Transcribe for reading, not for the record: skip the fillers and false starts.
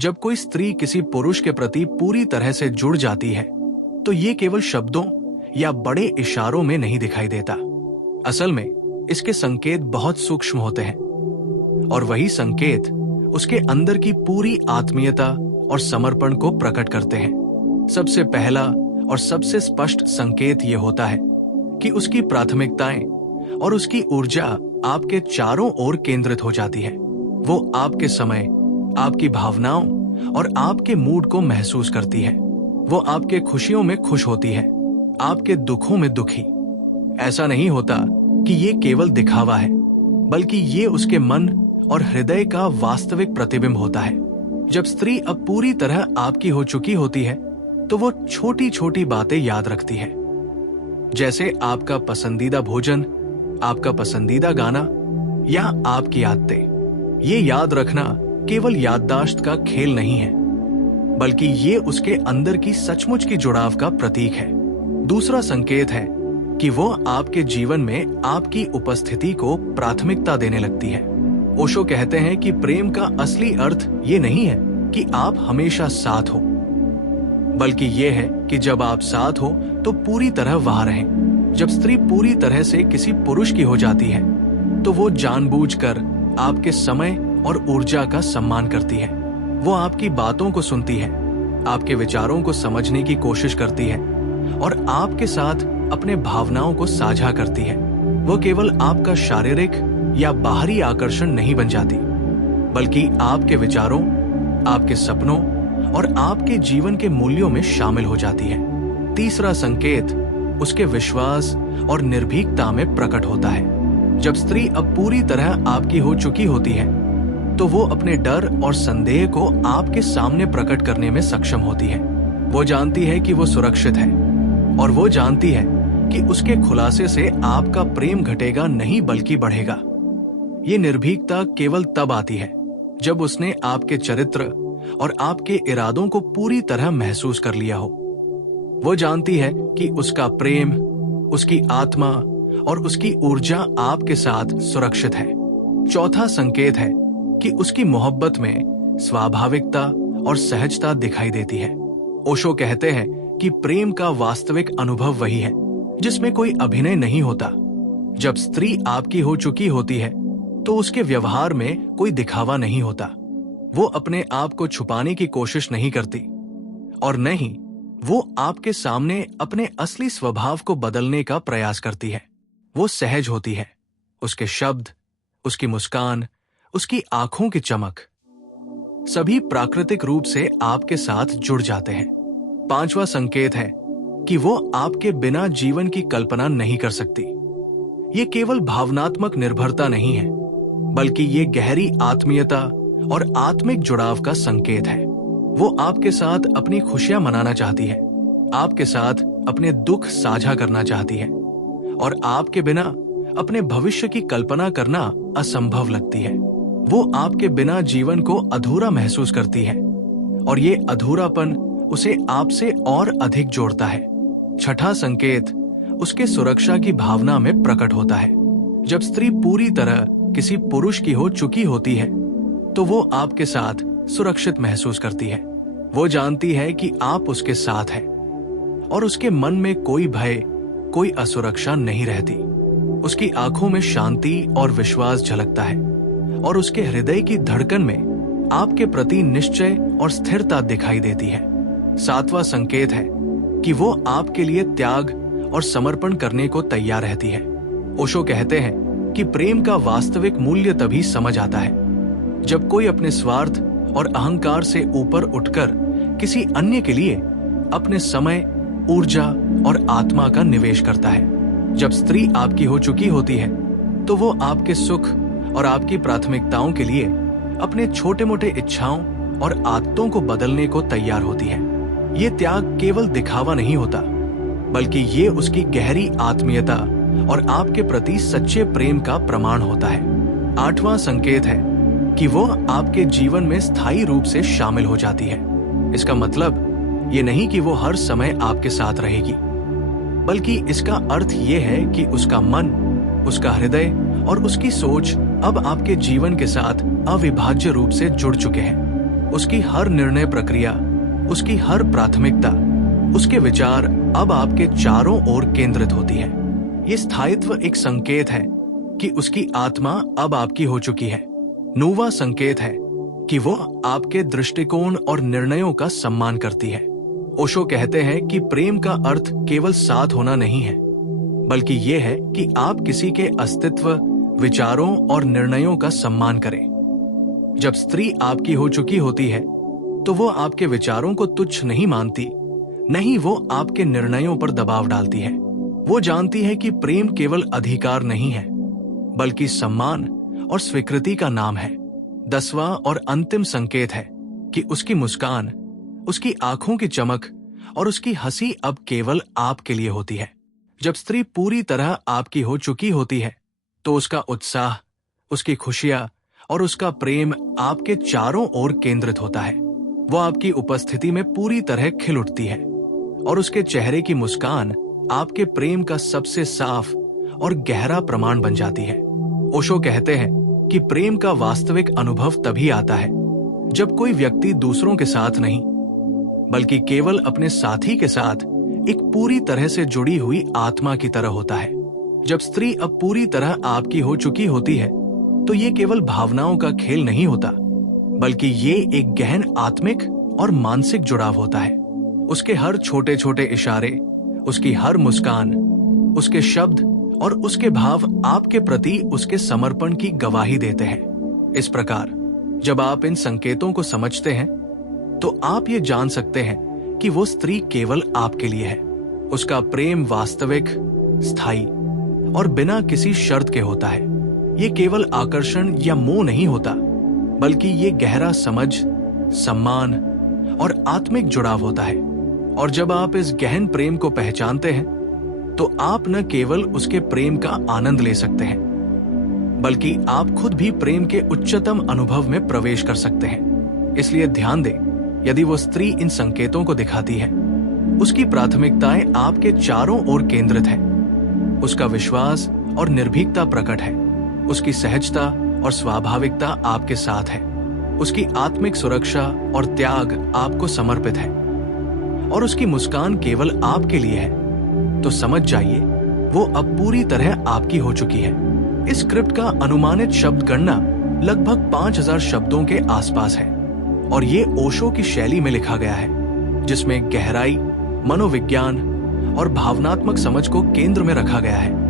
जब कोई स्त्री किसी पुरुष के प्रति पूरी तरह से जुड़ जाती है तो ये केवल शब्दों या बड़े इशारों में नहीं दिखाई देता। असल में इसके संकेत बहुत सूक्ष्म होते हैं और वही संकेत उसके अंदर की पूरी आत्मीयता और समर्पण को प्रकट करते हैं। सबसे पहला और सबसे स्पष्ट संकेत ये होता है कि उसकी प्राथमिकताएं और उसकी ऊर्जा आपके चारों ओर केंद्रित हो जाती है। वो आपके समय, आपकी भावनाओं और आपके मूड को महसूस करती है। वो आपके खुशियों में खुश होती है, आपके दुखों में दुखी। ऐसा नहीं होता कि ये केवल दिखावा है, बल्कि ये उसके मन और हृदय का वास्तविक प्रतिबिंब होता है। जब स्त्री अब पूरी तरह आपकी हो चुकी होती है तो वो छोटी छोटी बातें याद रखती है, जैसे आपका पसंदीदा भोजन, आपका पसंदीदा गाना या आपकी आदतें। ये याद रखना केवल याददाश्त का खेल नहीं है, बल्कि ये उसके अंदर की सचमुच की जुड़ाव का प्रतीक है। दूसरा संकेत है कि वो आपके जीवन में आपकी उपस्थिति को प्राथमिकता देने लगती है। ओशो कहते हैं कि प्रेम का असली अर्थ ये नहीं है कि आप हमेशा साथ हो, बल्कि ये है कि जब आप साथ हो तो पूरी तरह वहां रहें। जब स्त्री पूरी तरह से किसी पुरुष की हो जाती है तो वो जानबूझकर आपके समय और ऊर्जा का सम्मान करती है। वो आपकी बातों को सुनती है, आपके विचारों को समझने की कोशिश करती है और आपके साथ अपने भावनाओं को साझा करती है। वो केवल आपका शारीरिक या बाहरी आकर्षण नहीं बन जाती, बल्कि आपके विचारों, आपके सपनों और आपके जीवन के मूल्यों में शामिल हो जाती है। तीसरा संकेत उसके विश्वास और निर्भीकता में प्रकट होता है। जब स्त्री अब पूरी तरह आपकी हो चुकी होती है तो वो अपने डर और संदेह को आपके सामने प्रकट करने में सक्षम होती है। वो जानती है कि वो सुरक्षित है और वो जानती है कि उसके खुलासे से आपका प्रेम घटेगा नहीं बल्कि बढ़ेगा। ये निर्भीकता केवल तब आती है जब उसने आपके चरित्र और आपके इरादों को पूरी तरह महसूस कर लिया हो। वो जानती है कि उसका प्रेम, उसकी आत्मा और उसकी ऊर्जा आपके साथ सुरक्षित है। चौथा संकेत है कि उसकी मोहब्बत में स्वाभाविकता और सहजता दिखाई देती है। ओशो कहते हैं कि प्रेम का वास्तविक अनुभव वही है जिसमें कोई अभिनय नहीं होता। जब स्त्री आपकी हो चुकी होती है तो उसके व्यवहार में कोई दिखावा नहीं होता। वो अपने आप को छुपाने की कोशिश नहीं करती और न ही वो आपके सामने अपने असली स्वभाव को बदलने का प्रयास करती है। वो सहज होती है। उसके शब्द, उसकी मुस्कान, उसकी आंखों की चमक सभी प्राकृतिक रूप से आपके साथ जुड़ जाते हैं। पांचवा संकेत है कि वो आपके बिना जीवन की कल्पना नहीं कर सकती। ये केवल भावनात्मक निर्भरता नहीं है, बल्कि ये गहरी आत्मीयता और आत्मिक जुड़ाव का संकेत है। वो आपके साथ अपनी खुशियां मनाना चाहती है, आपके साथ अपने दुख साझा करना चाहती है और आपके बिना अपने भविष्य की कल्पना करना असंभव लगती है। वो आपके बिना जीवन को अधूरा महसूस करती है और ये अधूरापन उसे आपसे और अधिक जोड़ता है। छठा संकेत उसके सुरक्षा की भावना में प्रकट होता है। जब स्त्री पूरी तरह किसी पुरुष की हो चुकी होती है तो वो आपके साथ सुरक्षित महसूस करती है। वो जानती है कि आप उसके साथ हैं और उसके मन में कोई भय, कोई असुरक्षा नहीं रहती। उसकी आंखों में शांति और विश्वास झलकता है और उसके हृदय की धड़कन में आपके प्रति निश्चय और स्थिरता दिखाई देती है। सातवां संकेत है कि वो आपके लिए त्याग और समर्पण करने को तैयार रहती है। ओशो कहते हैं कि प्रेम का वास्तविक मूल्य तभी समझ आता है जब कोई अपने स्वार्थ और अहंकार से ऊपर उठकर किसी अन्य के लिए अपने समय, ऊर्जा और आत्मा का निवेश करता है। जब स्त्री आपकी हो चुकी होती है तो वो आपके सुख और आपकी प्राथमिकताओं के लिए अपने छोटे मोटे इच्छाओं और आदतों को बदलने को तैयार होती है। ये त्याग केवल दिखावा नहीं होता, बल्कि ये उसकी गहरी आत्मीयता और आपके प्रति सच्चे प्रेम का प्रमाण होता है। आठवां संकेत है कि वो आपके जीवन में स्थायी रूप से शामिल हो जाती है। इसका मतलब ये नहीं कि वो हर समय आपके साथ रहेगी, बल्कि इसका अर्थ ये है कि उसका मन, उसका हृदय और उसकी सोच अब आपके जीवन के साथ अविभाज्य रूप से जुड़ चुके हैं। उसकी हर निर्णय प्रक्रिया, उसकी हर प्राथमिकता, उसके विचार अब आपके चारों ओर केंद्रित होती है। ये स्थायित्व एक संकेत है कि उसकी आत्मा अब आपकी हो चुकी है। नोवा संकेत है कि वो आपके दृष्टिकोण और निर्णयों का सम्मान करती है। ओशो कहते हैं कि प्रेम का अर्थ केवल साथ होना नहीं है, बल्कि ये है कि आप किसी के अस्तित्व, विचारों और निर्णयों का सम्मान करें। जब स्त्री आपकी हो चुकी होती है तो वो आपके विचारों को तुच्छ नहीं मानती, नहीं वो आपके निर्णयों पर दबाव डालती है। वो जानती है कि प्रेम केवल अधिकार नहीं है, बल्कि सम्मान और स्वीकृति का नाम है। 10वां और अंतिम संकेत है कि उसकी मुस्कान, उसकी आंखों की चमक और उसकी हंसी अब केवल आपके लिए होती है। जब स्त्री पूरी तरह आपकी हो चुकी होती है तो उसका उत्साह, उसकी खुशियां और उसका प्रेम आपके चारों ओर केंद्रित होता है। वो आपकी उपस्थिति में पूरी तरह खिल उठती है और उसके चेहरे की मुस्कान आपके प्रेम का सबसे साफ और गहरा प्रमाण बन जाती है। ओशो कहते हैं कि प्रेम का वास्तविक अनुभव तभी आता है जब कोई व्यक्ति दूसरों के साथ नहीं, बल्कि केवल अपने साथी के साथ एक पूरी तरह से जुड़ी हुई आत्मा की तरह होता है। जब स्त्री अब पूरी तरह आपकी हो चुकी होती है तो ये केवल भावनाओं का खेल नहीं होता, बल्कि ये एक गहन आत्मिक और मानसिक जुड़ाव होता है। उसके हर छोटे छोटे इशारे, उसकी हर मुस्कान, उसके शब्द और उसके भाव आपके प्रति उसके समर्पण की गवाही देते हैं। इस प्रकार जब आप इन संकेतों को समझते हैं तो आप ये जान सकते हैं कि वो स्त्री केवल आपके लिए है। उसका प्रेम वास्तविक, स्थायी और बिना किसी शर्त के होता है। ये केवल आकर्षण या मोह नहीं होता, बल्कि ये गहरा समझ, सम्मान और आत्मिक जुड़ाव होता है। और जब आप इस गहन प्रेम को पहचानते हैं तो आप न केवल उसके प्रेम का आनंद ले सकते हैं, बल्कि आप खुद भी प्रेम के उच्चतम अनुभव में प्रवेश कर सकते हैं। इसलिए ध्यान दें, यदि वो स्त्री इन संकेतों को दिखाती है, उसकी प्राथमिकताएं आपके चारों ओर केंद्रित है। उसका विश्वास और निर्भीकता प्रकट है। उसकी सहजता और स्वाभाविकता आपके साथ है। उसकी आत्मिक सुरक्षा और त्याग आपको समर्पित है और उसकी मुस्कान केवल आपके लिए है, तो समझ जाइए वो अब पूरी तरह आपकी हो चुकी है। इस स्क्रिप्ट का अनुमानित शब्द गणना लगभग 5000 शब्दों के आसपास है और ये ओशो की शैली में लिखा गया है, जिसमें गहराई, मनोविज्ञान और भावनात्मक समझ को केंद्र में रखा गया है।